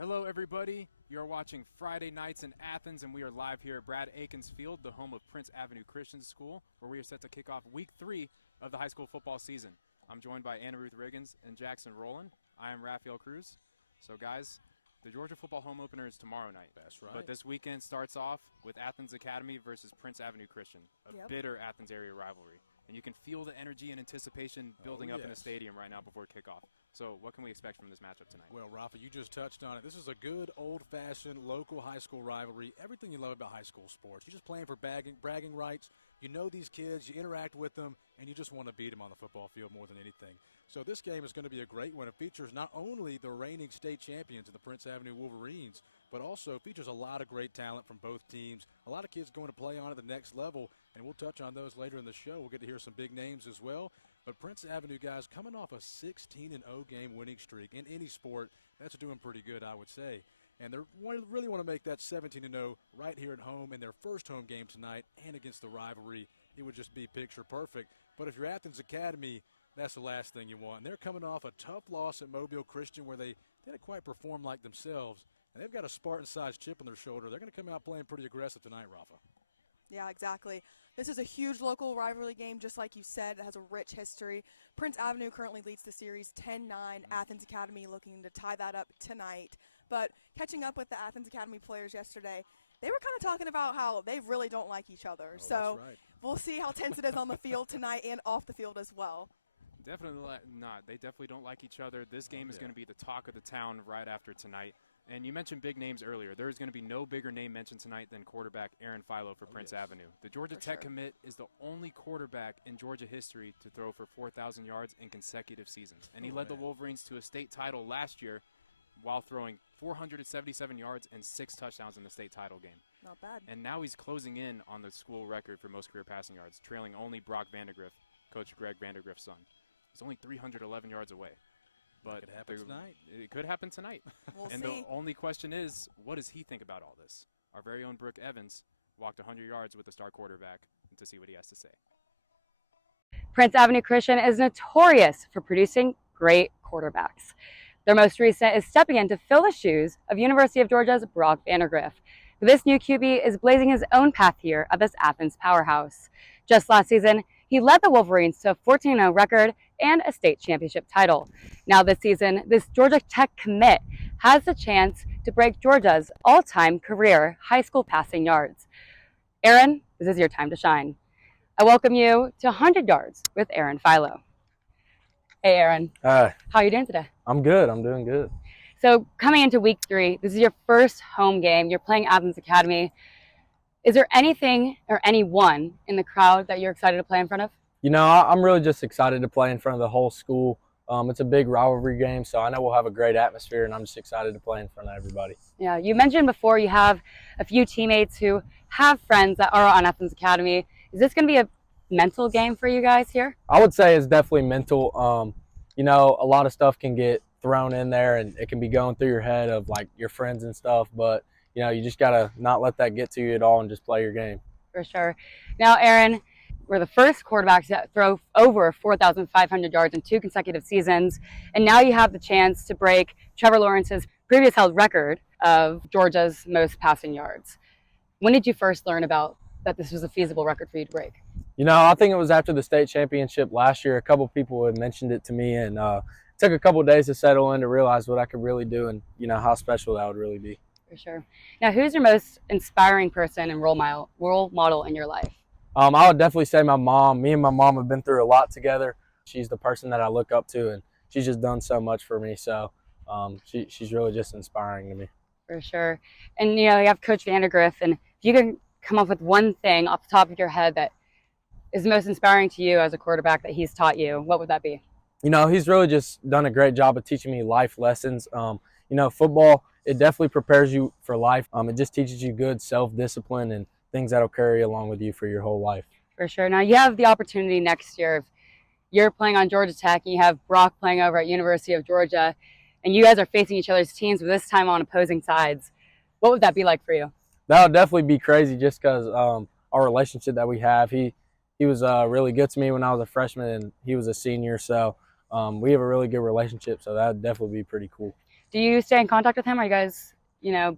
Hello, everybody. You're watching Friday Nights in Athens, and we are live here at Brad Aikens Field, the home of Prince Avenue Christian School, where we are set to kick off Week 3 of the high school football season. I'm joined by Anna Ruth Riggins and Jackson Rowland. I am Raphael Cruz. So, guys, the Georgia football home opener is tomorrow night. That's right. But this weekend starts off with Athens Academy versus Prince Avenue Christian, a bitter Athens area rivalry. And you can feel the energy and anticipation building up in the stadium right now before kickoff. So what can we expect from this matchup tonight? Well, Rafa, you just touched on it. This is a good, old-fashioned, local high school rivalry. Everything you love about high school sports. You're just playing for bragging rights. You know these kids. You interact with them, and you just want to beat them on the football field more than anything. So this game is going to be a great one. It features not only the reigning state champions of the Prince Avenue Wolverines, but also features a lot of great talent from both teams. A lot of kids going to play on at the next level, and we'll touch on those later in the show. We'll get to hear some big names as well. But Prince Avenue guys coming off a 16-0 game winning streak in any sport, that's doing pretty good, I would say. And they really want to make that 17-0 right here at home in their first home game tonight and against the rivalry. It would just be picture perfect. But if you're Athens Academy, that's the last thing you want. And they're coming off a tough loss at Mobile Christian where they didn't quite perform like themselves. And they've got a Spartan-sized chip on their shoulder. They're going to come out playing pretty aggressive tonight, Rafa. Yeah, exactly. This is a huge local rivalry game, just like you said. It has a rich history. Prince Avenue currently leads the series 10-9. Athens Academy looking to tie that up tonight. But catching up with the Athens Academy players yesterday, they were kind of talking about how they really don't like each other. So that's right. We'll see how tense it is on the field tonight and off the field as well. Definitely not. They definitely don't like each other. This game is going to be the talk of the town right after tonight. And you mentioned big names earlier. There is going to be no bigger name mentioned tonight than quarterback Aaron Philo for Prince Avenue. The Georgia Tech commit is the only quarterback in Georgia history to throw for 4,000 yards in consecutive seasons. And he led the Wolverines to a state title last year while throwing 477 yards and 6 touchdowns in the state title game. Not bad. And now he's closing in on the school record for most career passing yards, trailing only Brock Vandergriff, Coach Greg Vandergriff's son. He's only 311 yards away. But it could happen tonight. It could happen tonight. We'll and see. The only question is, what does he think about all this? Our very own Brooke Evans walked 100 yards with the star quarterback to see what he has to say. Prince Avenue Christian is notorious for producing great quarterbacks. Their most recent is stepping in to fill the shoes of University of Georgia's Brock Vandergriff. This new QB is blazing his own path here at this Athens powerhouse. Just last season, he led the Wolverines to a 14-0 record and a state championship title. Now this season, this Georgia Tech commit has the chance to break Georgia's all-time career high school passing yards. Aaron, this is your time to shine. I welcome you to 100 Yards with Aaron Philo. Hey, Aaron. Hi. How are you doing today? I'm good. I'm doing good. So coming into week 3, this is your first home game. You're playing Athens Academy. Is there anything or anyone in the crowd that you're excited to play in front of? You know, I'm really just excited to play in front of the whole school. It's a big rivalry game, so I know we'll have a great atmosphere, and I'm just excited to play in front of everybody. Yeah, you mentioned before you have a few teammates who have friends that are on Athens Academy. Is this going to be a mental game for you guys here? I would say it's definitely mental. You know, a lot of stuff can get thrown in there, and it can be going through your head of, like, your friends and stuff, but, you know, you just got to not let that get to you at all and just play your game. For sure. Now, Aaron, we're the first quarterbacks that throw over 4,500 yards in 2 consecutive seasons, and now you have the chance to break Trevor Lawrence's previous held record of Georgia's most passing yards. When did you first learn about that this was a feasible record for you to break? You know, I think it was after the state championship last year. A couple people had mentioned it to me, and it took a couple days to settle in to realize what I could really do and, you know, how special that would really be. For sure. Now, who's your most inspiring person and role model in your life? I would definitely say my mom. Me and my mom have been through a lot together. She's the person that I look up to, and she's just done so much for me. So she's really just inspiring to me. For sure. And, you know, you have Coach Vandergriff, and if you can come up with one thing off the top of your head that is most inspiring to you as a quarterback that he's taught you, what would that be? You know, he's really just done a great job of teaching me life lessons. You know, football, it definitely prepares you for life. It just teaches you good self-discipline and things that'll carry along with you for your whole life. For sure. Now, you have the opportunity next year. If you're playing on Georgia Tech and you have Brock playing over at University of Georgia, and you guys are facing each other's teams, but this time on opposing sides, what would that be like for you? That would definitely be crazy just because our relationship that we have. He was really good to me when I was a freshman, and he was a senior, so we have a really good relationship, so that would definitely be pretty cool. Do you stay in contact with him? Are you guys,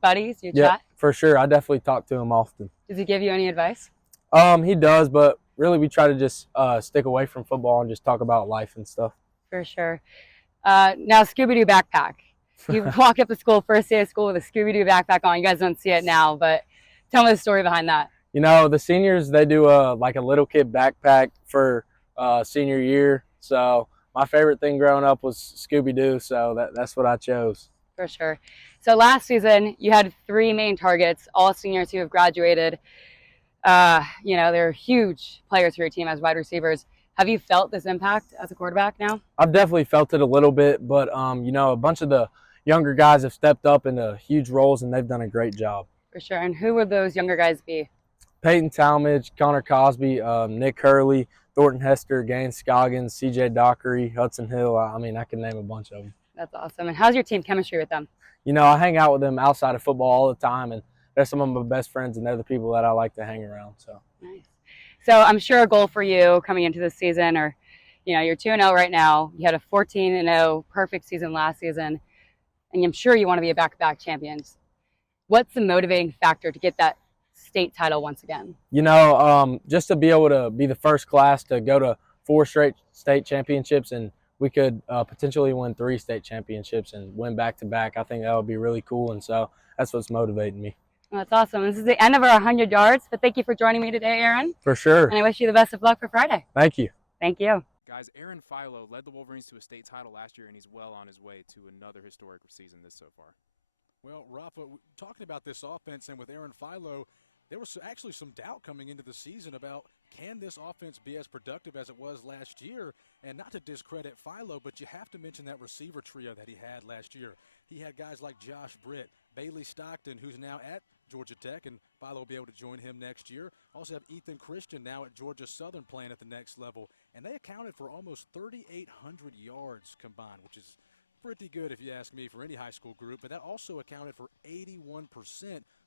buddies? You Yeah, chat? for sure. I definitely talk to him often. Does he give you any advice? He does, but really we try to just stick away from football and just talk about life and stuff. For sure. Now, Scooby-Doo backpack. You walk up to school, first day of school with a Scooby-Doo backpack on. You guys don't see it now, but tell me the story behind that. The seniors, they do a little kid backpack for senior year. So my favorite thing growing up was Scooby-Doo, so that's what I chose. For sure. So last season, you had 3 main targets, all seniors who have graduated. They're huge players for your team as wide receivers. Have you felt this impact as a quarterback now? I've definitely felt it a little bit, but, a bunch of the younger guys have stepped up into huge roles, and they've done a great job. For sure. And who would those younger guys be? Peyton Talmadge, Connor Cosby, Nick Hurley, Thornton Hester, Gaines Scoggins, C.J. Dockery, Hudson Hill. I can name a bunch of them. That's awesome. And how's your team chemistry with them? I hang out with them outside of football all the time, and they're some of my best friends, and they're the people that I like to hang around. So nice. So I'm sure a goal for you coming into this season, or you're 2-0 right now. You had a 14-0 perfect season last season, and I'm sure you want to be a back-to-back champions. What's the motivating factor to get that state title once again? Just to be able to be the first class to go to 4 straight state championships, and we could potentially win 3 state championships and win back-to-back. I think that would be really cool, and so that's what's motivating me. Well, that's awesome. This is the end of our 100 yards, but thank you for joining me today, Aaron. For sure. And I wish you the best of luck for Friday. Thank you. Thank you. Guys, Aaron Philo led the Wolverines to a state title last year, and he's well on his way to another historic season so far. Well, Rafa, talking about this offense and with Aaron Philo, there was actually some doubt coming into the season about can this offense be as productive as it was last year? And not to discredit Philo, but you have to mention that receiver trio that he had last year. He had guys like Josh Britt, Bailey Stockton, who's now at Georgia Tech, and Philo will be able to join him next year. Also have Ethan Christian now at Georgia Southern playing at the next level. And they accounted for almost 3,800 yards combined, which is pretty good if you ask me for any high school group, but that also accounted for 81%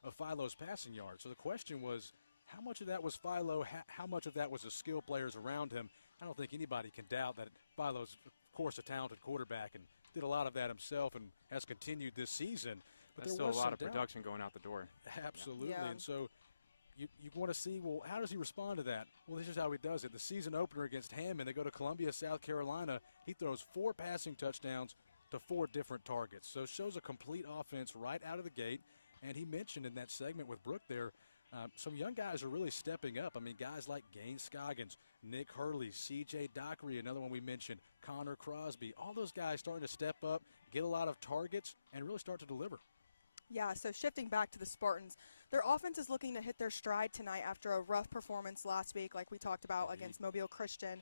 of Philo's passing yards. So the question was, how much of that was Philo? How much of that was the skill players around him? I don't think anybody can doubt that Philo's, of course, a talented quarterback and did a lot of that himself and has continued this season. But that's still a lot of production going out the door. Absolutely. Yeah. And so you want to see, well, how does he respond to that? Well, this is how he does it. The season opener against Hammond, they go to Columbia, South Carolina. He throws 4 passing touchdowns to 4 different targets. So it shows a complete offense right out of the gate. And he mentioned in that segment with Brooke there, some young guys are really stepping up. I mean, guys like Gaines Scoggins, Nick Hurley, C.J. Dockery, another one we mentioned, Connor Crosby, all those guys starting to step up, get a lot of targets, and really start to deliver. Yeah, so shifting back to the Spartans, their offense is looking to hit their stride tonight after a rough performance last week, like we talked about against Mobile Christian.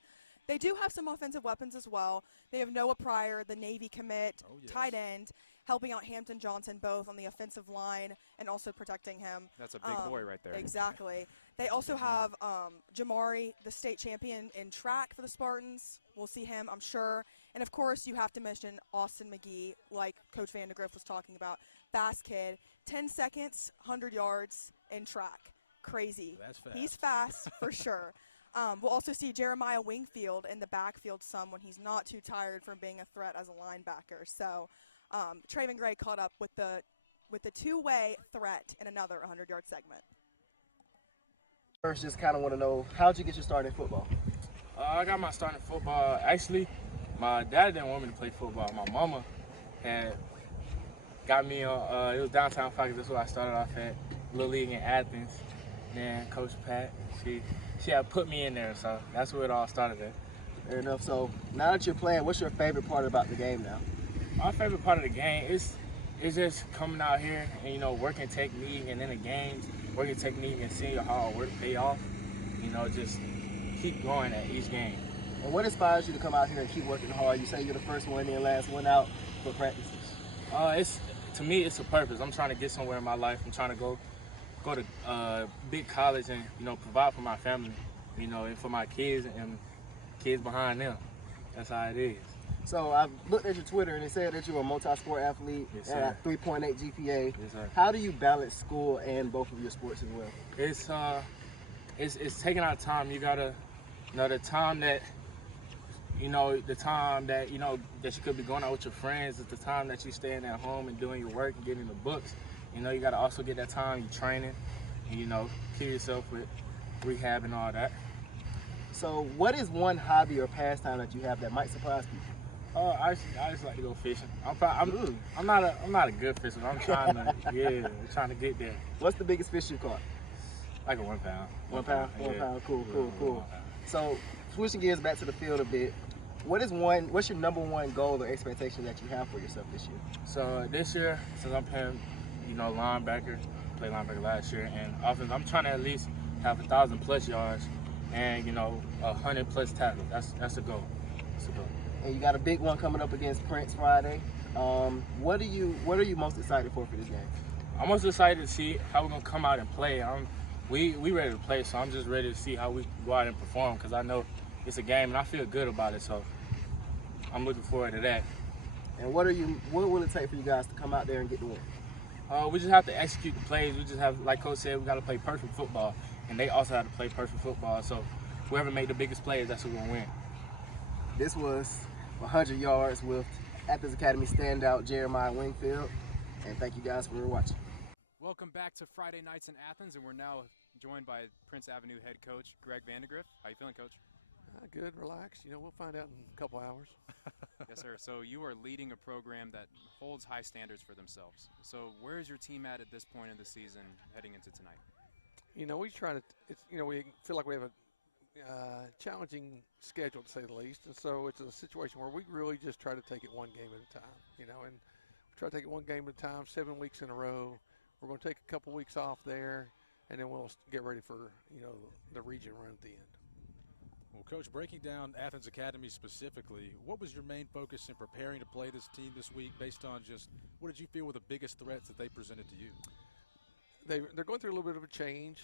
They do have some offensive weapons as well. They have Noah Pryor, the Navy commit, tight end, helping out Hampton Johnson both on the offensive line and also protecting him. That's a big boy right there. Exactly. They also have Jamari, the state champion in track for the Spartans. We'll see him, I'm sure. And, of course, you have to mention Austin McGee, like Coach Vandergriff was talking about. Fast kid, 10 seconds, 100 yards in track. Crazy. That's fast. He's fast for sure. We'll also see Jeremiah Wingfield in the backfield some when he's not too tired from being a threat as a linebacker. So Traven Gray caught up with the two-way threat in another 100-yard segment. First, just kind of want to know, how'd you get your start in football? I got my start in football. Actually, my dad didn't want me to play football. My mama had got me on, it was downtown Falcons. That's where I started off at, Little League in Athens. Then Coach Pat, she had put me in there, so that's where it all started at. Fair enough. So now that you're playing, what's your favorite part about the game now? My favorite part of the game is just coming out here and, working technique, and in the games, working technique and seeing your hard work pay off. Just keep going at each game. Well, what inspires you to come out here and keep working hard? You say you're the first one in, last one out for practices. To me, it's a purpose. I'm trying to get somewhere in my life. I'm trying to go to big college and provide for my family, and for my kids and kids behind them. That's how it is. So I've looked at your Twitter and it said that you're a multi-sport athlete at 3.8 GPA. Yes, sir. How do you balance school and both of your sports as well? It's taking our time. You gotta the time that the time that, that you could be going out with your friends is the time that you staying at home and doing your work and getting the books. You got to also get that time you training and, keep yourself with rehab and all that. So what is one hobby or pastime that you have that might surprise people? I just like to go fishing. I'm not a good fisher. I'm trying to get there. What's the biggest fish you caught? Like a 1 pound. 1 pound? 1 pound. Cool. So switching gears back to the field a bit, what's your number one goal or expectation that you have for yourself this year? So this year, since I'm playing, linebacker, played linebacker last year, and offense, I'm trying to at least have 1,000+ yards and 100+ tackles. That's the goal. And you got a big one coming up against Prince Friday. What are you most excited for this game? I'm most excited to see how we're gonna come out and play. We ready to play, so I'm just ready to see how we go out and perform because I know it's a game and I feel good about it. So I'm looking forward to that. And what will it take for you guys to come out there and get the win? We just have to execute the plays. We just have, like Coach said, we got to play perfect football, and they also have to play perfect football. So whoever made the biggest plays, that's who's gonna win. This was 100 yards with Athens Academy standout Jeremiah Wingfield, and thank you guys for watching. Welcome back to Friday Nights in Athens, and we're now joined by Prince Avenue head coach Greg Vandegrift. How you feeling, Coach? Good, relax. We'll find out in a couple hours. Yes, sir. So you are leading a program that holds high standards for themselves. So where is your team at this point in the season heading into tonight? We try to, we feel like we have a challenging schedule, to say the least. And so it's a situation where we really just try to take it one game at a time, and try to take it one game at a time, 7 weeks in a row. We're going to take a couple weeks off there, and then we'll get ready for, the region run at the end. Well, Coach, breaking down Athens Academy specifically, what was your main focus in preparing to play this team this week based on just what did you feel were the biggest threats that they presented to you? They're going through a little bit of a change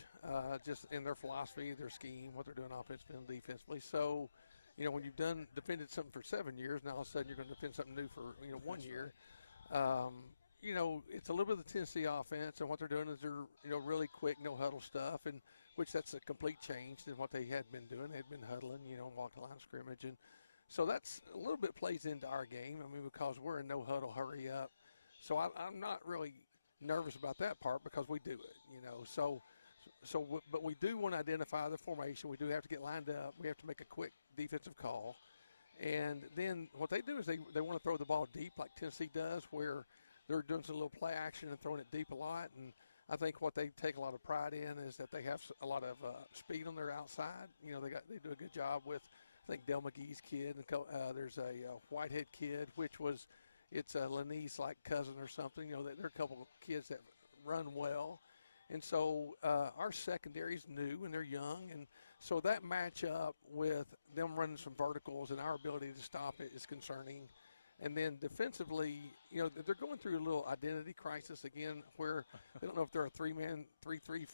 just in their philosophy, their scheme, what they're doing offensively and defensively. So, when you've defended something for 7 years, now all of a sudden you're going to defend something new for 1 year. It's a little bit of the Tennessee offense, and what they're doing is they're really quick, no huddle stuff, and which that's a complete change than what they had been doing. They'd been huddling, walk the line of scrimmage, and so that's a little bit plays into our game. I mean, because we're in no huddle, hurry up. So I'm not really nervous about that part because we do it, but we do want to identify the formation. We do have to get lined up. We have to make a quick defensive call. And then what they do is they want to throw the ball deep like Tennessee does, where they're doing some little play action and throwing it deep a lot. And I think what they take a lot of pride in is that they have a lot of speed on their outside. They do a good job with, I think, Del McGee's kid. And there's a Whitehead kid, it's a Lenise like cousin or something. There are a couple of kids that run well. And so our secondary's new and they're young, and so that match up with them running some verticals and our ability to stop it is concerning. And then defensively, they're going through a little identity crisis again, where they don't know if they're a 3-3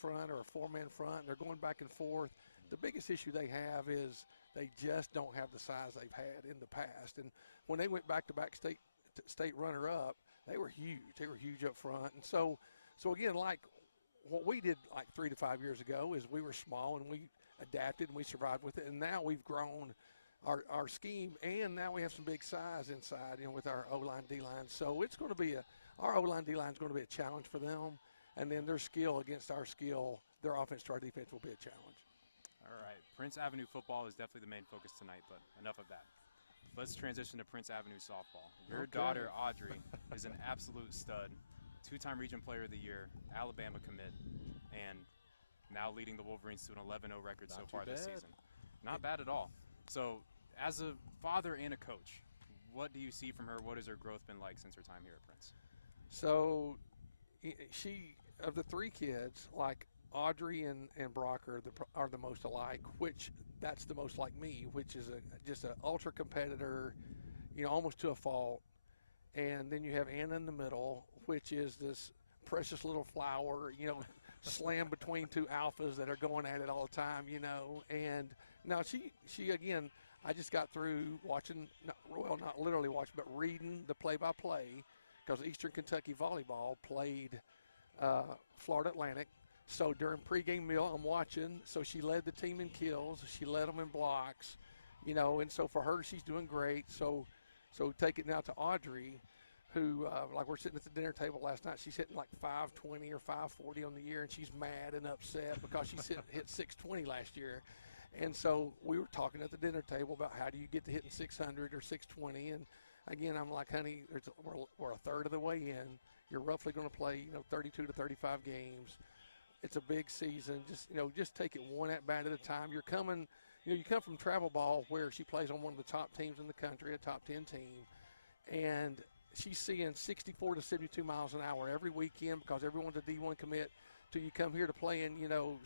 front or a 4-man front. They're going back and forth. The biggest issue they have is they just don't have the size they've had in the past. And when they went back-to-back state runner-up, they were huge. They were huge up front. And so again, like what we did like 3 to 5 years ago is we were small and we adapted and we survived with it. And now we've grown our scheme, and now we have some big size inside, with our O-line, D-line. So it's going to be our O-line, D-line is going to be a challenge for them. And then their skill against our skill, their offense to our defense will be a challenge. All right. Prince Avenue football is definitely the main focus tonight, but enough of that. Let's transition to Prince Avenue softball. Your daughter, Audrey, is an absolute stud, 2-time Region Player of the Year, Alabama commit, and now leading the Wolverines to an 11-0 record so far this season. Not bad at all. So, as a father and a coach, what do you see from her? What has her growth been like since her time here at Prince? So, of the 3 kids, like Audrey and Brock are the most alike, which that's the most like me, which is just an ultra competitor, almost to a fault. And then you have Anna in the middle, which is this precious little flower, slammed between 2 alphas that are going at it all the time, And now she again, I just got through watching, not literally watching, but reading the play-by-play, because Eastern Kentucky volleyball played Florida Atlantic. So during pregame meal, I'm watching. So she led the team in kills. She led them in blocks. And so for her, she's doing great. So take it now to Audrey, who, like we're sitting at the dinner table last night, she's hitting like 520 or 540 on the year, and she's mad and upset because she hit 620 last year. And so we were talking at the dinner table about how do you get to hitting 600 or 620. And again, I'm like, honey, we're a third of the way in. You're roughly going to play, 32 to 35 games. It's a big season. Just take it one at bat at a time. You're coming, you come from travel ball where she plays on one of the top teams in the country, a top 10 team, and she's seeing 64 to 72 miles an hour every weekend because everyone's a D1 commit till you come here to play in,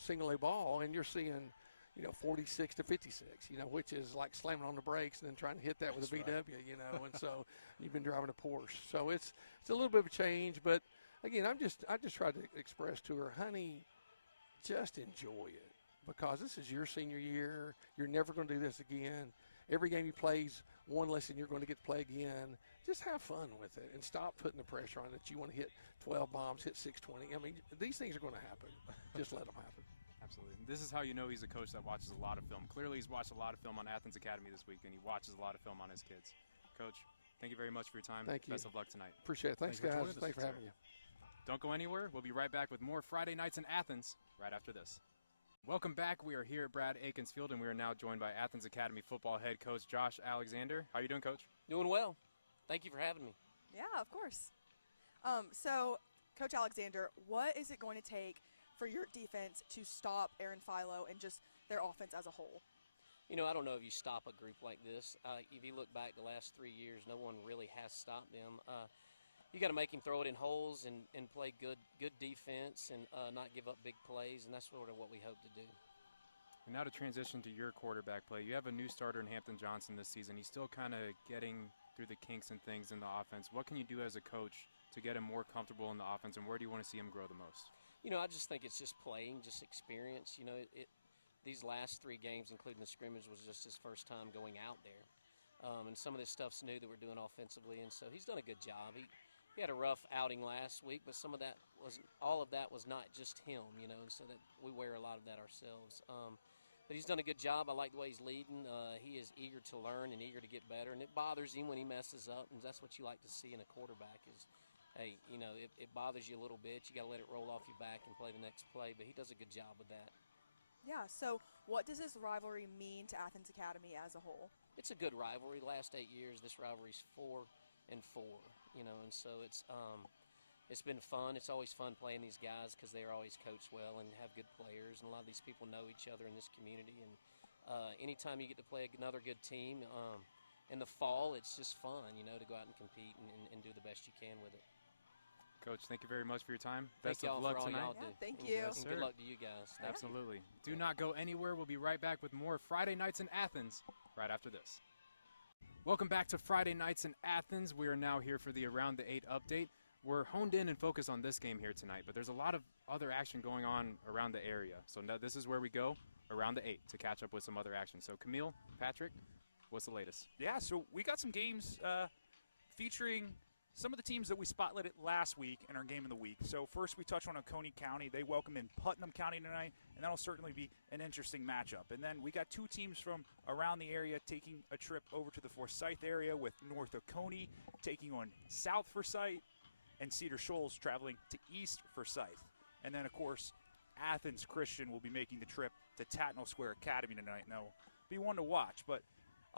single A ball, and you're seeing, 46 to 56, which is like slamming on the brakes and then trying to hit that with a VW, and so you've been driving a Porsche. So it's a little bit of a change, but again, I just tried to express to her, honey, just enjoy it because this is your senior year. You're never going to do this again. Every game you play is one lesson you're going to get to play again. Just have fun with it and stop putting the pressure on that you want to hit 12 bombs, hit 620. I mean, these things are going to happen. Just let them happen. Absolutely. This is how you know he's a coach that watches a lot of film. Clearly, he's watched a lot of film on Athens Academy this week, and he watches a lot of film on his kids. Coach, thank you very much for your time. Thank you. Best of luck tonight. Appreciate it. Thanks guys. Thanks for having me. Don't go anywhere. We'll be right back with more Friday Nights in Athens right after this. Welcome back. We are here at Brad Akins Field, and we are now joined by Athens Academy football head coach Josh Alexander. How are you doing, Coach? Doing well. Thank you for having me. Yeah, of course. So, Coach Alexander, what is it going to take for your defense to stop Aaron Philo and just their offense as a whole? I don't know if you stop a group like this. If you look back the last 3 years, no one really has stopped them. You got to make him throw it in holes and play good defense and not give up big plays, and that's sort of what we hope to do. And now to transition to your quarterback play. You have a new starter in Hampton Johnson this season. He's still kind of getting through the kinks and things in the offense. What can you do as a coach to get him more comfortable in the offense, and where do you want to see him grow the most? I just think it's just playing, just experience. These last 3 games, including the scrimmage, was just his first time going out there. And some of this stuff's new that we're doing offensively, and so he's done a good job. He had a rough outing last week, but all of that was not just him, and so that we wear a lot of that ourselves. But he's done a good job. I like the way he's leading. He is eager to learn and eager to get better, and it bothers him when he messes up, and that's what you like to see in a quarterback is, hey, it bothers you a little bit. You got to let it roll off your back and play the next play, but he does a good job with that. Yeah, so what does this rivalry mean to Athens Academy as a whole? It's a good rivalry. The last 8 years, this rivalry's 4-4, and so it's been fun. It's always fun playing these guys because they're always coached well and have good players, and a lot of these people know each other in this community, and anytime you get to play another good team in the fall, it's just fun, to go out and compete and do the best you can with it. Coach, thank you very much for your time. Best of luck tonight. Yeah, thank you. Yes, and good luck to you guys. Absolutely. Do not go anywhere. We'll be right back with more Friday Nights in Athens right after this. Welcome back to Friday Nights in Athens. We are now here for the Around the 8 update. We're honed in and focused on this game here tonight, but there's a lot of other action going on around the area. So now this is where we go, Around the 8, to catch up with some other action. So Camille, Patrick, what's the latest? Yeah, so we got some games featuring some of the teams that we spotlighted last week in our game of the week. So first we touch on Oconee County. They welcome in Putnam County tonight, and that'll certainly be an interesting matchup. And then we got 2 teams from around the area taking a trip over to the Forsyth area with North Oconee taking on South Forsyth, and Cedar Shoals traveling to East Forsyth. And then, of course, Athens Christian will be making the trip to Tatnall Square Academy tonight. And that'll be one to watch. But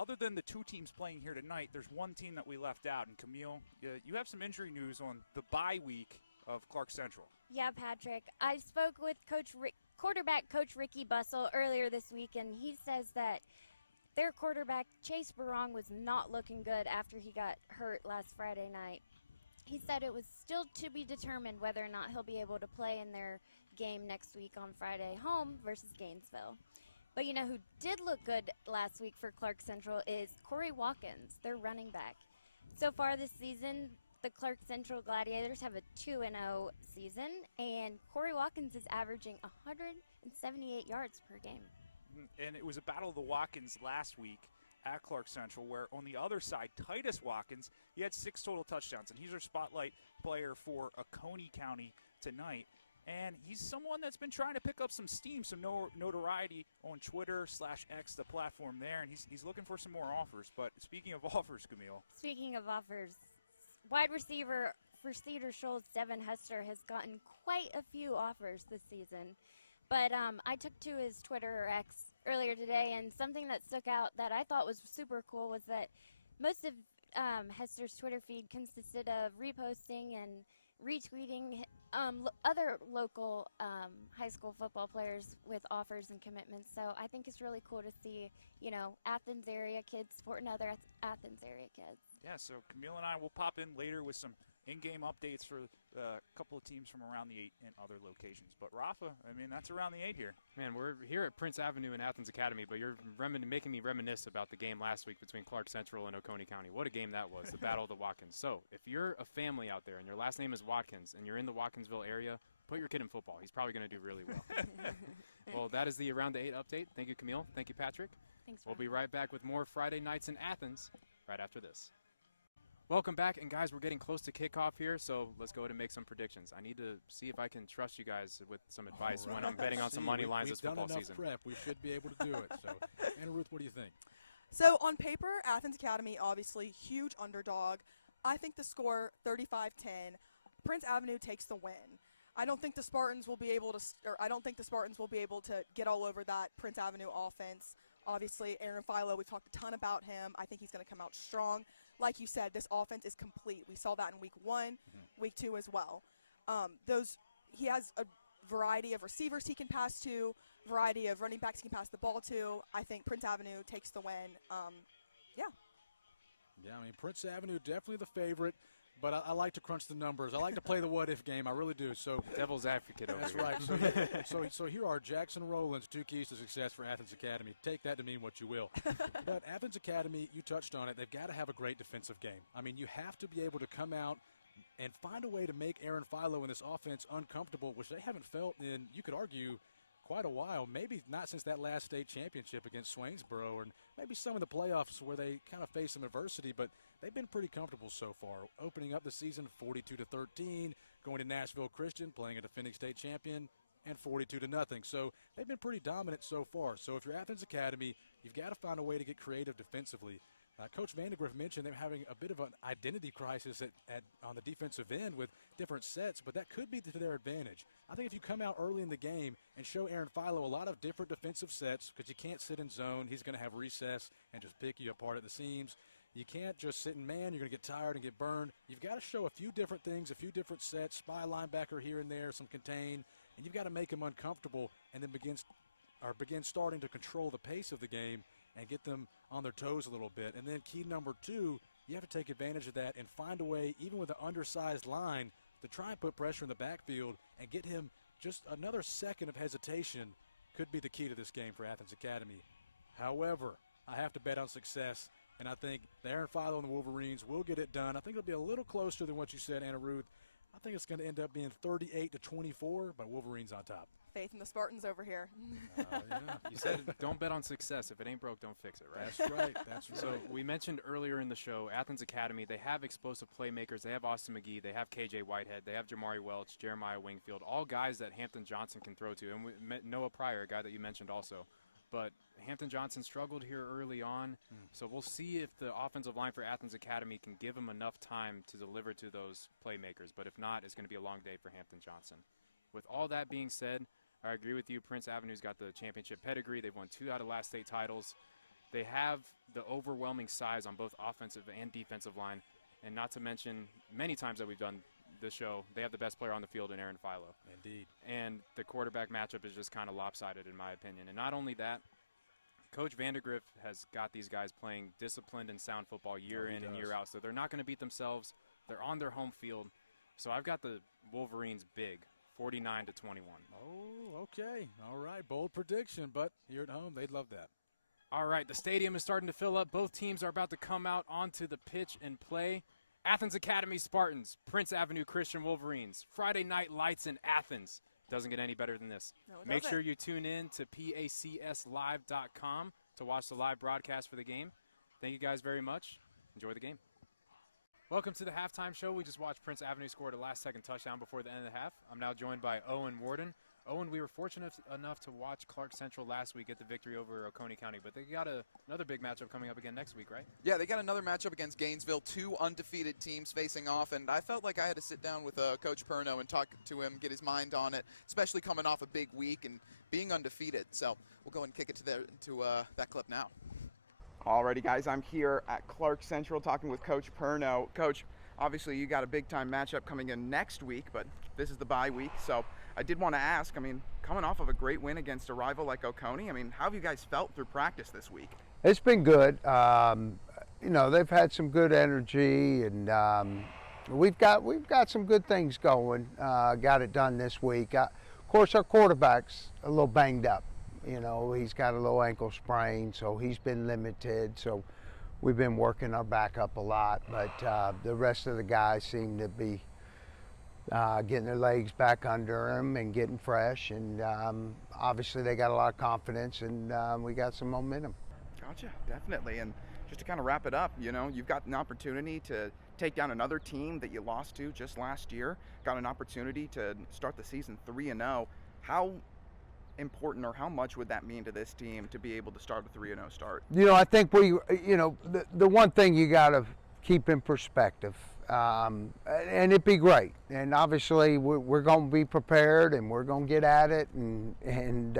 other than the 2 teams playing here tonight, there's one team that we left out. And Camille, you have some injury news on the bye week of Clark Central. Yeah, Patrick. I spoke with quarterback Coach Ricky Bussell earlier this week, and he says that their quarterback, Chase Barong, was not looking good after he got hurt last Friday night. He said it was still to be determined whether or not he'll be able to play in their game next week on Friday home versus Gainesville. But you know who did look good last week for Clark Central is Corey Watkins, their running back. So far this season, the Clark Central Gladiators have a 2-0 season, and Corey Watkins is averaging 178 yards per game. And it was a battle of the Watkins last week at Clark Central, where on the other side, Titus Watkins, he had 6 total touchdowns, and he's our spotlight player for Oconee County tonight. And he's someone that's been trying to pick up some steam, some notoriety on Twitter/X, the platform there, and he's looking for some more offers. But speaking of offers, Camille. Speaking of offers, wide receiver for Cedar Shoals, Devin Hester, has gotten quite a few offers this season. But I took to his Twitter or X earlier today, and something that stuck out that I thought was super cool was that most of Hester's Twitter feed consisted of reposting and retweeting other local high school football players with offers and commitments. So I think it's really cool to see, Athens area kids supporting other Athens area kids. Yeah, so Camille and I will pop in later with some in-game updates for a couple of teams from around the 8 and other locations. But Rafa, I mean, that's around the 8 here. Man, we're here at Prince Avenue in Athens Academy, but you're making me reminisce about the game last week between Clark Central and Oconee County. What a game that was, the Battle of the Watkins. So if you're a family out there and your last name is Watkins and you're in the Watkinsville area, put your kid in football. He's probably going to do really well. Well, that is the Around the 8 update. Thank you, Camille. Thank you, Patrick. Thanks. We'll be right back with more Friday Nights in Athens right after this. Welcome back, and guys, we're getting close to kickoff here, so let's go ahead and make some predictions. I need to see if I can trust you guys with some advice when I'm betting on some money lines this football season. We've done enough prep. We should be able to do it. So, Anna Ruth, what do you think? So on paper, Athens Academy, obviously huge underdog. I think the score 35-10. Prince Avenue takes the win. I don't think the Spartans will be able to get all over that Prince Avenue offense. Obviously, Aaron Philo, we've talked a ton about him. I think he's going to come out strong. Like you said, this offense is complete. We saw that in week 1, week 2 as well. He has a variety of receivers he can pass to, variety of running backs he can pass the ball to. I think Prince Avenue takes the win. Yeah, I mean, Prince Avenue, definitely the favorite. But I like to crunch the numbers. I like to play the what-if game. I really do. So devil's advocate over that's here. That's right. So here are Jackson Rowland's 2 keys to success for Athens Academy. Take that to mean what you will. But Athens Academy, you touched on it, they've got to have a great defensive game. I mean, you have to be able to come out and find a way to make Aaron Philo and this offense uncomfortable, which they haven't felt in, you could argue, quite a while. Maybe not since that last state championship against Swainsboro, or maybe some of the playoffs where they kind of faced some adversity, but they've been pretty comfortable so far. Opening up the season 42-13, going to Nashville Christian, playing a defending state champion, and 42-0. So they've been pretty dominant so far. So if you're Athens Academy, you've got to find a way to get creative defensively. Coach Vandegrift mentioned them having a bit of an identity crisis on the defensive end with different sets, but that could be to their advantage. I think if you come out early in the game and show Aaron Philo a lot of different defensive sets, because you can't sit in zone, he's going to have recess and just pick you apart at the seams. You can't just sit in man, you're going to get tired and get burned. You've got to show a few different things, a few different sets, spy linebacker here and there, some contain, and you've got to make them uncomfortable and then begin starting to control the pace of the game and get them on their toes a little bit. And then key number 2, you have to take advantage of that and find a way, even with an undersized line, to try and put pressure in the backfield and get him just another second of hesitation could be the key to this game for Athens Academy. However, I have to bet on success, and I think the Aaron Philo and the Wolverines will get it done. I think it'll be a little closer than what you said, Anna Ruth. I think it's going to end up being 38-24, but Wolverines on top. Faith in the Spartans over here. Yeah. You said don't bet on success. If it ain't broke, don't fix it, right? That's right. That's right. So we mentioned earlier in the show, Athens Academy, they have explosive playmakers. They have Austin McGee. They have KJ Whitehead. They have Jamari Welch, Jeremiah Wingfield, all guys that Hampton Johnson can throw to. And Noah Pryor, a guy that you mentioned also. But Hampton Johnson struggled here early on. So we'll see if the offensive line for Athens Academy can give him enough time to deliver to those playmakers. But if not, it's going to be a long day for Hampton Johnson. With all that being said, I agree with you. Prince Avenue's got the championship pedigree. They've won 2 out of last state titles. They have the overwhelming size on both offensive and defensive line. And not to mention, many times that we've done this show, they have the best player on the field in Aaron Philo. Indeed. And the quarterback matchup is just kind of lopsided in my opinion. And not only that, Coach Vandegrift has got these guys playing disciplined and sound football year in and year out. So they're not going to beat themselves. They're on their home field. So I've got the Wolverines big, 49-21. Oh, okay. All right. Bold prediction, but here at home, they'd love that. All right. The stadium is starting to fill up. Both teams are about to come out onto the pitch and play. Athens Academy Spartans, Prince Avenue Christian Wolverines. Friday night lights in Athens. Doesn't get any better than this. No, Make sure you tune in to pacslive.com to watch the live broadcast for the game. Thank you guys very much. Enjoy the game. Welcome to the halftime show. We just watched Prince Avenue score the last-second touchdown before the end of the half. I'm now joined by Owen Warden. Owen, we were fortunate enough to watch Clark Central last week get the victory over Oconee County, but they got another big matchup coming up again next week, right? Yeah, they got another matchup against Gainesville, 2 undefeated teams facing off, and I felt like I had to sit down with Coach Perno and talk to him, get his mind on it, especially coming off a big week and being undefeated. So we'll go and kick it to that clip now. Alrighty, guys, I'm here at Clark Central talking with Coach Perno. Coach, obviously you got a big-time matchup coming in next week, but this is the bye week, so I did want to ask, coming off of a great win against a rival like Oconee, how have you guys felt through practice this week? It's been good. They've had some good energy, and we've got some good things going. Got it done this week. Of course, our quarterback's a little banged up. He's got a little ankle sprain, so he's been limited. So we've been working our backup a lot, but the rest of the guys seem to be getting their legs back under them and getting fresh. And obviously they got a lot of confidence, and we got some momentum. Gotcha, definitely. And just to kind of wrap it up, you've got an opportunity to take down another team that you lost to just last year. Got an opportunity to start the season 3-0. How important, or how much would that mean to this team to be able to start a 3-0 start? I think the one thing you got to keep in perspective, and it'd be great. And obviously we're going to be prepared, and we're going to get at it, and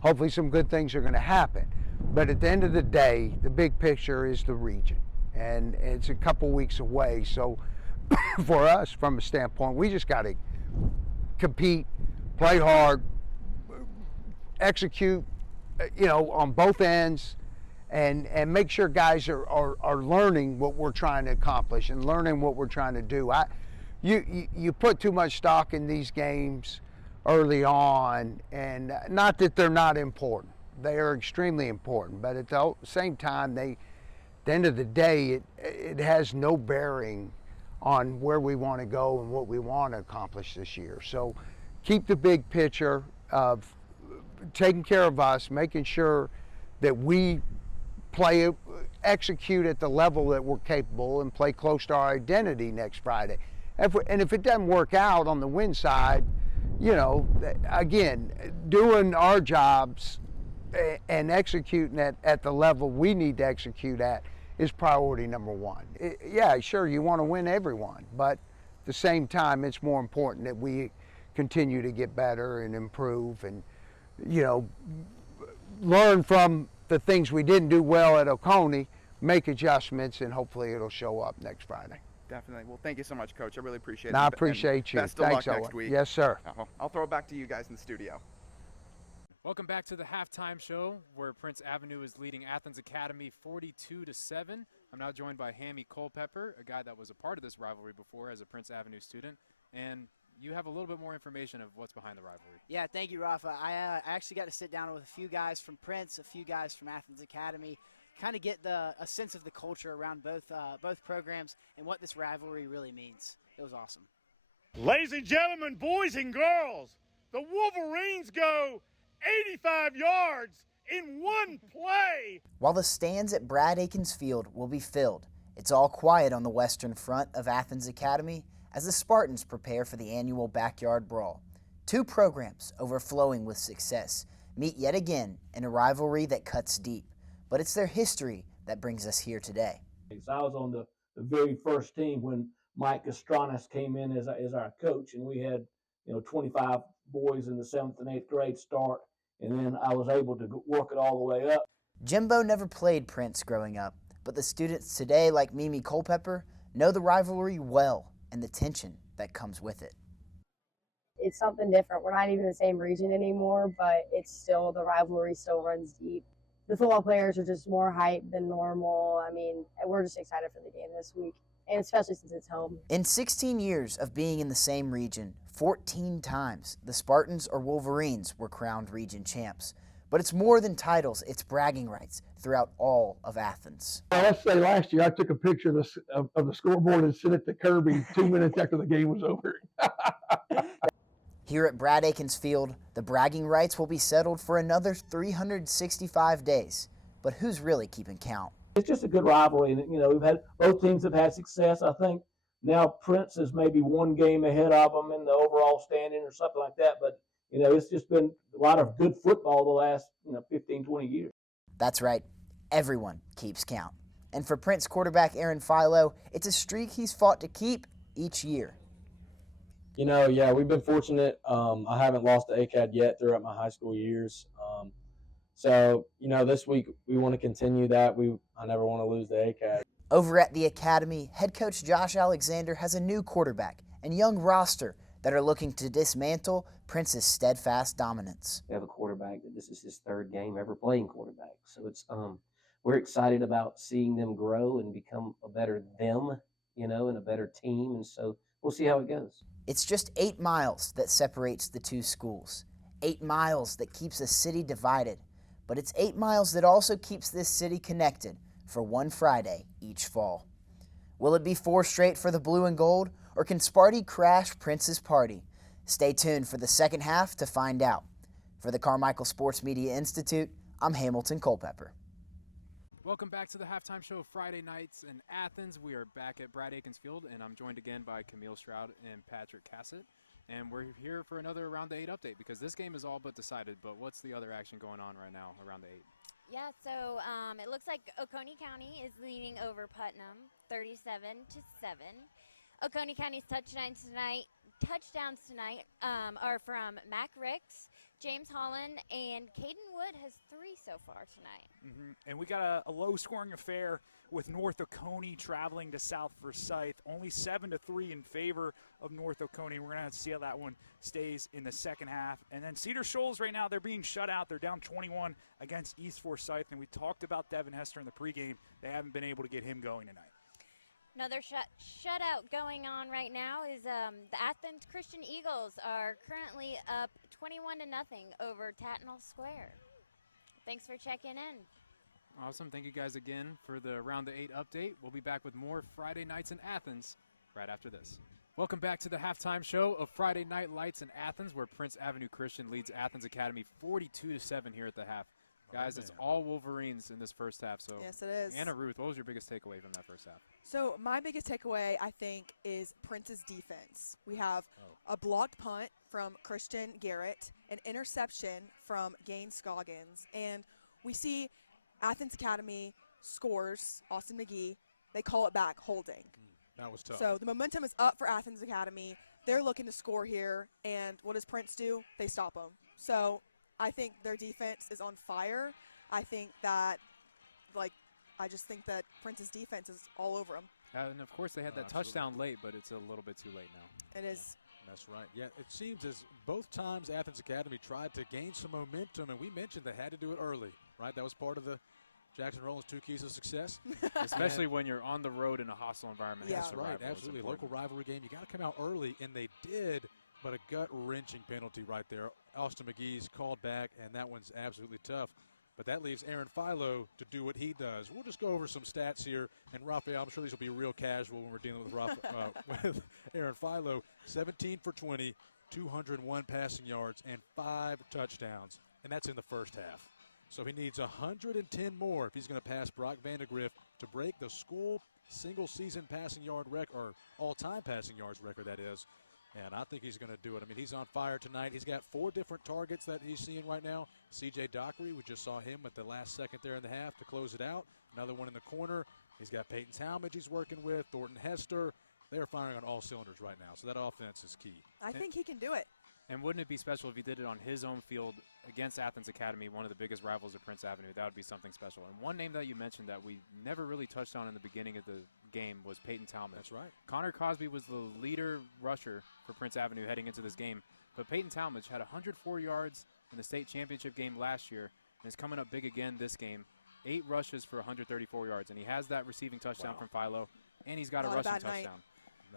hopefully some good things are going to happen. But at the end of the day, the big picture is the region, and it's a couple weeks away. So for us, from a standpoint, we just got to compete, play hard, execute, on both ends, and make sure guys are learning what we're trying to accomplish and learning what we're trying to do. You put too much stock in these games early on, and not that they're not important. They are extremely important, but at the same time, at the end of the day, it has no bearing on where we want to go and what we want to accomplish this year. So keep the big picture of taking care of us, making sure that we execute at the level that we're capable, and play close to our identity next Friday. And if it doesn't work out on the win side, again, doing our jobs and executing at the level we need to execute at is priority number one. Yeah, sure, you want to win everyone, but at the same time, it's more important that we continue to get better and improve, and learn from the things we didn't do well at Oconee, make adjustments, and hopefully it'll show up next Friday. Definitely. Well, thank you so much, Coach. I really appreciate it. I appreciate you. Best of luck next week. Yes, sir. I'll throw it back to you guys in the studio. Welcome back to the halftime show, where Prince Avenue is leading Athens Academy 42-7. I'm now joined by Hammy Culpepper, a guy that was a part of this rivalry before as a Prince Avenue student, and you have a little bit more information of what's behind the rivalry. Yeah, thank you, Rafa. I actually got to sit down with a few guys from Prince, a few guys from Athens Academy, kind of get a sense of the culture around both programs and what this rivalry really means. It was awesome. Ladies and gentlemen, boys and girls, the Wolverines go 85 yards in one play. While the stands at Brad Akins Field will be filled, it's all quiet on the western front of Athens Academy as the Spartans prepare for the annual Backyard Brawl. Two programs overflowing with success meet yet again in a rivalry that cuts deep, but it's their history that brings us here today. I was on the very first team when Mike Castranas came in as our coach, and we had 25 boys in the 7th and 8th grade start, and then I was able to work it all the way up. Jimbo never played Prince growing up, but the students today, like Mimi Culpepper, know the rivalry well and the tension that comes with it. It's something different. We're not even the same region anymore, but it's still, the rivalry still runs deep. The football players are just more hyped than normal. We're just excited for the game this week, and especially since it's home. In 16 years of being in the same region, 14 times the Spartans or Wolverines were crowned region champs. But it's more than titles, it's bragging rights throughout all of Athens. Let's say last year I took a picture of the scoreboard and sent it to Kirby 2 minutes after the game was over. Here at Brad Akins Field, the bragging rights will be settled for another 365 days. But who's really keeping count? It's just a good rivalry, and we've had both teams have had success. I think now Prince is maybe one game ahead of them in the overall standing or something like that. But it's just been a lot of good football the last 15, 20 years. That's right. Everyone keeps count. And for Prince quarterback Aaron Philo, it's a streak he's fought to keep each year. Yeah, we've been fortunate. I haven't lost to ACAD yet throughout my high school years. So, this week we want to continue that. I never want to lose to ACAD. Over at the academy, head coach Josh Alexander has a new quarterback and young roster that are looking to dismantle Prince's steadfast dominance. We have a quarterback that this is his third game ever playing quarterback. So it's we're excited about seeing them grow and become a better them, and a better team. And so we'll see how it goes. It's just 8 miles that separates the two schools. 8 miles that keeps a city divided. But it's 8 miles that also keeps this city connected for one Friday each fall. Will it be 4 straight for the blue and gold, or can Sparty crash Prince's party? Stay tuned for the second half to find out. For the Carmical Sports Media Institute, I'm Hamilton Culpepper. Welcome back to the halftime show of Friday nights in Athens. We are back at Brad Akins Field, and I'm joined again by Camille Stroud and Patrick Cassett. And we're here for another Around the 8 update because this game is all but decided. But what's the other action going on right now around the 8? Yeah, so it looks like Oconee County is leading over Putnam 37-7. Oconee County's touchdowns tonight are from Mac Ricks, James Holland, and Caden Wood has 3 so far tonight. And we got a low-scoring affair with North Oconee traveling to South Forsyth. Only 7-3 in favor of North Oconee. We're going to have to see how that one stays in the second half. And then Cedar Shoals right now, they're being shut out. They're down 21 against East Forsyth. And we talked about Devin Hester in the pregame. They haven't been able to get him going tonight. Another shutout going on right now is the Athens Christian Eagles are currently up 21-0 over Tatnall Square. Thanks for checking in. Awesome. Thank you guys again for the Around the 8 update. We'll be back with more Friday Nights in Athens right after this. Welcome back to the halftime show of Friday Night Lights in Athens, where Prince Avenue Christian leads Athens Academy 42-7 here at the half. Guys, it's all Wolverines in this first half. So yes, it is. Anna Ruth, what was your biggest takeaway from that first half? So my biggest takeaway, I think, is Prince's defense. We have a blocked punt from Christian Garrett, an interception from Gaines Scoggins, and we see Athens Academy scores, Austin McGee. They call it back, holding. That was tough. So the momentum is up for Athens Academy. They're looking to score here, and what does Prince do? They stop them. So I think their defense is on fire. I think that, I just think that Prince's defense is all over them. And, of course, they had that touchdown late, but it's a little bit too late now. It is. That's right. Yeah, it seems as both times Athens Academy tried to gain some momentum, and we mentioned they had to do it early, right? That was part of the Jackson Rollins 2 keys of success. Especially when you're on the road in a hostile environment. Yeah. That's right, absolutely. Local rivalry game. You got to come out early, and they did, but a gut-wrenching penalty right there. Austin McGee's called back, and that one's absolutely tough. But that leaves Aaron Philo to do what he does. We'll just go over some stats here. And Raphael, I'm sure these will be real casual when we're dealing with with Aaron Philo. 17 for 20, 201 passing yards, and 5 touchdowns. And that's in the first half. So he needs 110 more if he's going to pass Brock Vandegrift to break the school single-season passing yard record, or all-time passing yards record, that is. And I think he's going to do it. I mean, he's on fire tonight. He's got 4 different targets that he's seeing right now. C.J. Dockery, we just saw him at the last second there in the half to close it out. Another one in the corner. He's got Peyton Talmadge he's working with, Thornton Hester. They're firing on all cylinders right now, so that offense is key. I think he can do it. And wouldn't it be special if he did it on his own field against Athens Academy, one of the biggest rivals of Prince Avenue? That would be something special. And one name that you mentioned that we never really touched on in the beginning of the game was Peyton Talmadge. That's right. Connor Cosby was the leader rusher for Prince Avenue heading into this game. But Peyton Talmadge had 104 yards in the state championship game last year and is coming up big again this game. 8 rushes for 134 yards. And he has that receiving touchdown from Philo, and he's got a rushing touchdown.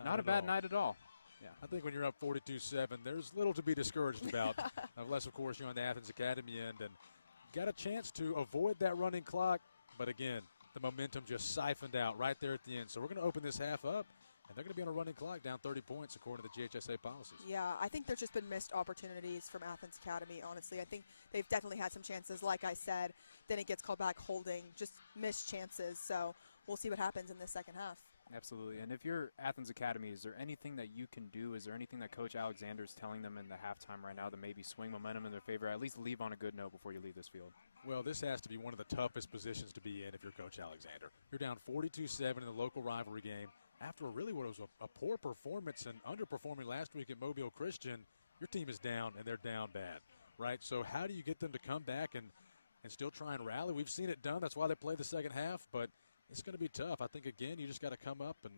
Not a bad night at all. Yeah. I think when you're up 42-7, there's little to be discouraged about, unless, of course, you're on the Athens Academy end and got a chance to avoid that running clock. But, again, the momentum just siphoned out right there at the end. So we're going to open this half up, And they're going to be on a running clock down 30 points according to the GHSA policies. Yeah, I think there's just been missed opportunities from Athens Academy, honestly. I think they've definitely had some chances, like I said. Then it gets called back holding, just missed chances. So we'll see what happens in the second half. Absolutely. And if you're Athens Academy, is there anything that you can do? Is there anything that Coach Alexander is telling them in the halftime right now to maybe swing momentum in their favor, at least leave on a good note before you leave this field? Well, this has to be one of the toughest positions to be in if you're Coach Alexander. You're down 42-7 in the local rivalry game. After what was a poor performance and underperforming last week at Mobile Christian, your team is down, and they're down bad, right? So how do you get them to come back and still try and rally? We've seen it done. That's why they play the second half, but it's going to be tough. I think, again, you just got to come up and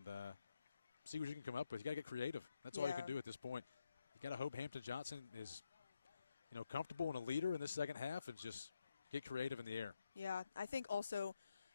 see what you can come up with. You got to get creative. That's all you can do at this point. You got to hope Hampton Johnson is, comfortable and a leader in this second half and just get creative in the air. Yeah, I think also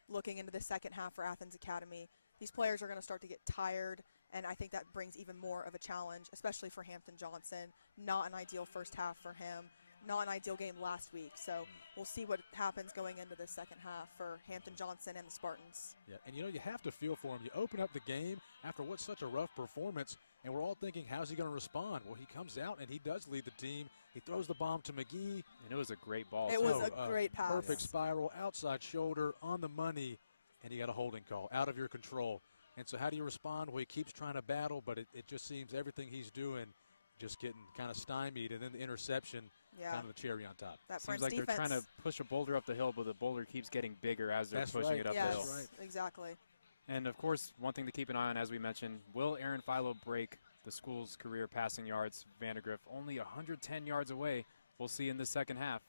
looking into the second half for Athens Academy, these players are going to start to get tired, and I think that brings even more of a challenge, especially for Hampton Johnson. Not an ideal first half for him. Not an ideal game last week. So we'll see what happens going into the second half for Hampton Johnson and the Spartans. Yeah, and you have to feel for him. You open up the game after what's such a rough performance, and we're all thinking, how's he going to respond? Well, he comes out, and he does lead the team. He throws the bomb to McGee. And it was a great ball. It was a great pass. Perfect spiral, outside shoulder, on the money, and he got a holding call, out of your control. And so how do you respond? Well, he keeps trying to battle, but it just seems everything he's doing just getting kind of stymied, and then the interception, kind of the cherry on top. That seems like they're trying to push a boulder up the hill, but the boulder keeps getting bigger as they're pushing it up the hill. Yes, exactly. And, of course, one thing to keep an eye on, as we mentioned, will Aaron Philo break the school's career passing yards? Vandergrift only 110 yards away. We'll see in the second half.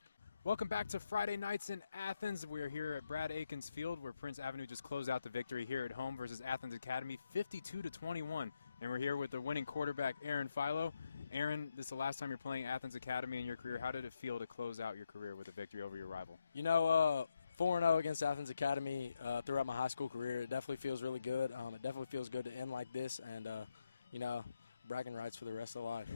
Welcome back to Friday Nights in Athens. We're here at Brad Akins Field, where Prince Avenue just closed out the victory here at home versus Athens Academy, 52-21. And we're here with the winning quarterback, Aaron Philo. Aaron, this is the last time you're playing Athens Academy in your career. How did it feel to close out your career with a victory over your rival? 4-0 against Athens Academy throughout my high school career, it definitely feels really good. It definitely feels good to end like this, and, bragging rights for the rest of life.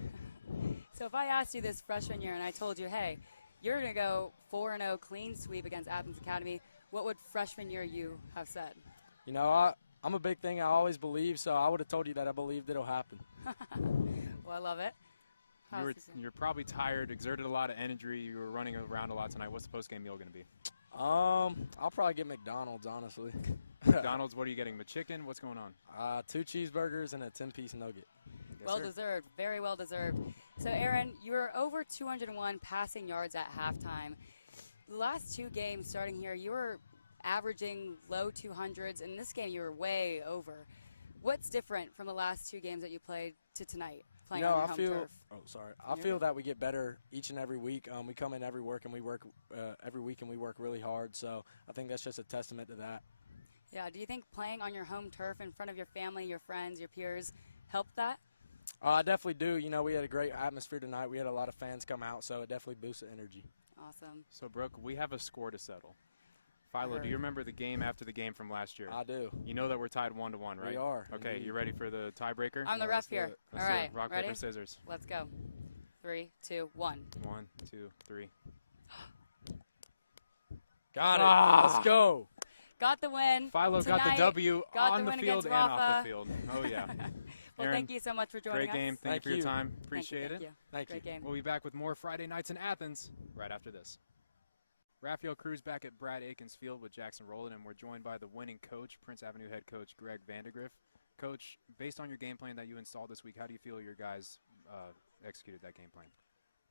So if I asked you this freshman year and I told you, hey, you're going to go 4-0 clean sweep against Athens Academy, what would freshman year you have said? I'm a big thing. I always believe, so I would have told you that I believed it'll happen. Well, I love it. You're probably tired, exerted a lot of energy. You were running around a lot tonight. What's the post-game meal going to be? I'll probably get McDonald's, honestly. McDonald's, what are you getting? McChicken? What's going on? 2 cheeseburgers and a 10-piece nugget. Yes, well sir. deserved. Very well deserved. So, Aaron, you were over 201 passing yards at halftime. The last 2 games starting here, you were averaging low 200s. In this game, you were way over. What's different from the last 2 games that you played to tonight, playing on your home turf? I feel that we get better each and every week. We come in every week and we work really hard. So I think that's just a testament to that. Yeah. Do you think playing on your home turf in front of your family, your friends, your peers helped that? I definitely do. We had a great atmosphere tonight. We had a lot of fans come out, so it definitely boosted energy. Awesome. So, Brooke, we have a score to settle. Philo, do you remember the game after the game from last year? I do. You know that we're tied 1-1, right? We are. Okay, you ready for the tiebreaker? I'm the ref here. Let's All do right. it. Rock, ready? paper, scissors. Let's go. 3, 2, 1. 1, 2, 3. Got it. Let's go. Got the win. Philo tonight. got the W on the win field and against off Rafa. the field. Oh, yeah. Well, Aaron, thank you so much for joining great game. us. Thank you for your time. Appreciate Thank it. you. Great game. We'll be back with more Friday Nights in Athens right after this. Raphael Cruz back at Brad Akins Field with Jackson Rowland, and we're joined by the winning coach, Prince Avenue head coach Greg Vandergrift. Coach, based on your game plan that you installed this week, how do you feel your guys executed that game plan?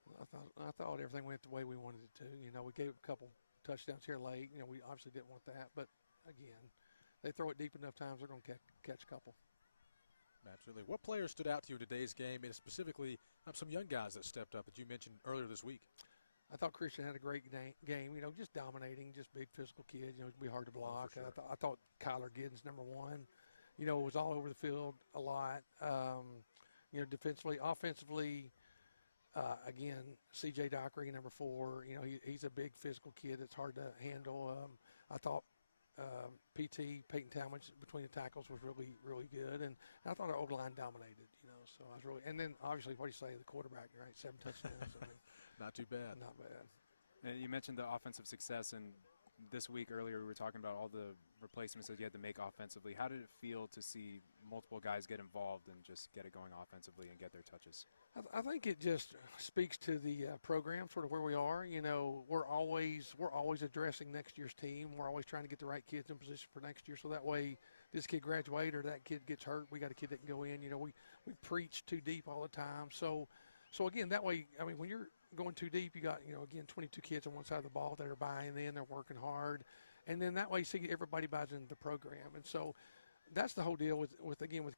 Well, I thought everything went the way we wanted it to. We gave a couple touchdowns here late. We obviously didn't want that, but again, they throw it deep enough times, they're going to catch a couple. Absolutely. What players stood out to you in today's game, and specifically some young guys that stepped up that you mentioned earlier this week? I thought Christian had a great game, just dominating, just big physical kid. It'd be hard to block. Sure. I thought Kyler Giddens, number 1, was all over the field a lot. Defensively, offensively, again, C.J. Dockery, number 4, he's a big physical kid that's hard to handle. I thought PT, Peyton Talmadge, between the tackles was really, really good. And I thought our O-line dominated, so I was really – and then, obviously, what do you say, the quarterback, right, 7 touchdowns. Not too bad. Not bad. You mentioned the offensive success, and this week earlier we were talking about all the replacements that you had to make offensively. How did it feel to see multiple guys get involved and just get it going offensively and get their touches? I think it just speaks to the program, sort of where we are. You know, we're always addressing next year's team. We're always trying to get the right kids in position for next year, so that way this kid graduates or that kid gets hurt, we got a kid that can go in. You know, we preach too deep all the time. So again, that way, I mean, when you're going too deep, you got, you know, again, 22 kids on one side of the ball that are buying in, they're working hard, and then that way, you see everybody buys into the program, and so that's the whole deal with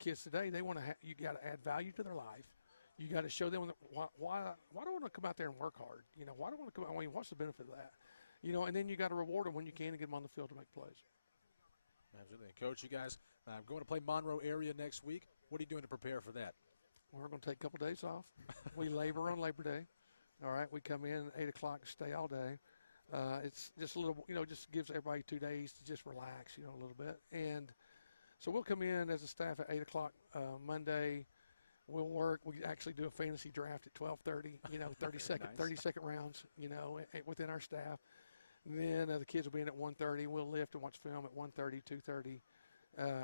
kids today. They want to you got to add value to their life. You got to show them why do I want to come out there and work hard? You know, why do I want to come out? I mean, what's the benefit of that? You know, and then you got to reward them when you can and get them on the field to make plays. Absolutely. Coach, you guys going to play Monroe area next week. What are you doing to prepare for that? We're going to take a couple days off. We labor on Labor Day. All right, we come in at 8 o'clock and stay all day. It's just a little, you know, just gives everybody 2 days to just relax, you know, a little bit. And so we'll come in as a staff at 8 o'clock Monday. We'll work. We actually do a fantasy draft at 12:30. You know, 30-second rounds. You know, within our staff. And then the kids will be in at 1:30. We'll lift and watch film at 1:30, 2:30,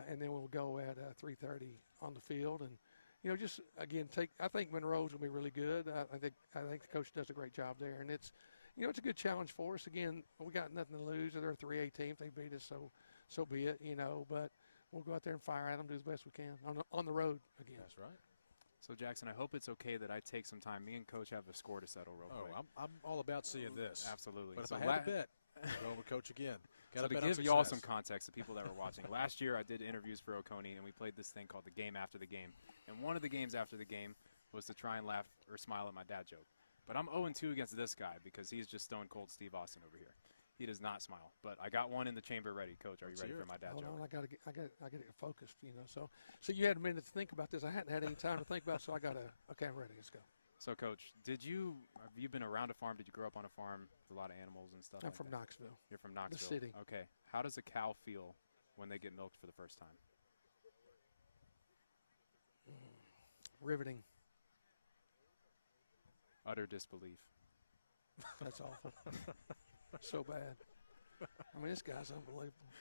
and then we'll go at 3:30 on the field. And you know, just again, I think Monroe's will be really good. I think the coach does a great job there, and it's, you know, it's a good challenge for us. Again, we got nothing to lose. They're a 3A team. If they beat us, so be it. You know, but we'll go out there and fire at them, do the best we can on the road again. That's right. So, Jackson, I hope it's okay that I take some time. Me and Coach have a score to settle real quick. I'm all about seeing this. Absolutely. But if So I had to bet, I'll go with Coach again. So to give you all some context, the people that were watching, last year I did interviews for Oconee, and we played this thing called the game after the game. And one of the games after the game was to try and laugh or smile at my dad joke. But I'm 0-2 against this guy because he's just stone cold Steve Austin over here. He does not smile. But I got one in the chamber ready. Coach, are you ready for my dad joke? Hold on, I got to get focused. You know, so you had a minute to think about this. I hadn't had any time to think about it, so I got to. Okay, I'm ready. Let's go. So, Coach, have you been around a farm? Did you grow up on a farm with a lot of animals and stuff? I'm from Knoxville. You're from Knoxville. The city. Okay. How does a cow feel when they get milked for the first time? Riveting. Utter disbelief. That's awful. So bad. I mean, this guy's unbelievable.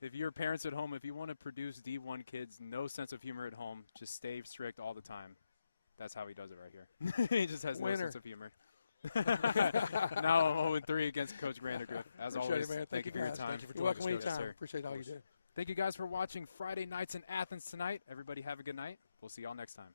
If your parents at home, if you want to produce D1 kids, no sense of humor at home, just stay strict all the time. That's how he does it right here. He just has no sense of humor. Now I'm 0-3 against Coach Grandergriff. As always, man. thank you for your time. Thank you for welcome anytime. Appreciate all you do. Thank you guys for watching Friday Nights in Athens tonight. Everybody have a good night. We'll see y'all next time.